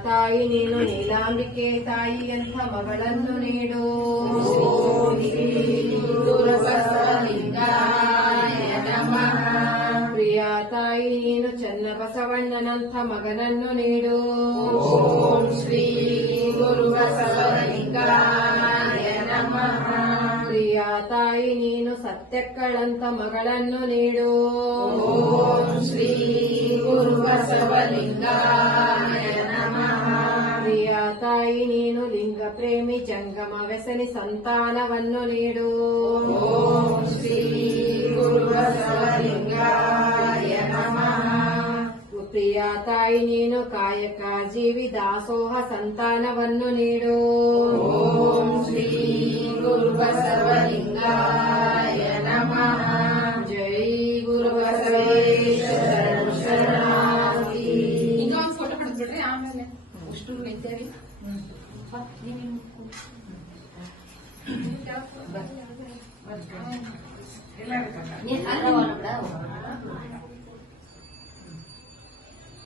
ಜಗದಾಂಬಿಕೆ ತಾಯಿಯಂಥ ಮಗಳನ್ನು ನೀಡು ಪ್ರಿಯ ತಾಯಿ ನೀನು ಚನ್ನ ಬಸವಣ್ಣನಂಥ ಮಗನನ್ನು ನೀಡು ಶ್ರೀ ಗುರು ಬಸವಲಿಂಗಾಯ ನಮಃ ಪ್ರಿಯ ತಾಯಿ ನೀನು ಸತ್ಯಕ್ಕಳಂತ ಮಗಳನ್ನು ನೀಡು ಶ್ರೀ ಗುರು ಬಸವಲಿಂಗಾಯ ನಮಃ ಪ್ರಿಯ ತಾಯಿ ನೀನು ಲಿಂಗ ಪ್ರೇಮಿ ಜಂಗಮ ವ್ಯಸನಿ ಸಂತಾನವನ್ನು ನೀಡು ಶ್ರೀ ಗುರು ಬಸವಲಿಂಗಾಯ ನಮಃ ಪ್ರಿಯ ತಾಯಿ ನೀನು ಕಾಯಕ ಜೀವಿ ದಾಸೋಹ ಸಂತಾನವನ್ನು ನೀಡು ಶ್ರೀ ಗುರು ಬಸವಲಿಂಗಾಯ ನಮಃ ಜೈ ಗುರು ಬಸವೇಶ್ವರ ಶರಣಾರ್ಥಿ ಇನ್ನೂ ಒಂದು ಫೋಟೋ ಹೊಡೆದ್ಬಿಡ್ರಿ ಆಮೇಲೆ ಅಷ್ಟು ನಿಂತೇವಿ ಎಲ್ಲ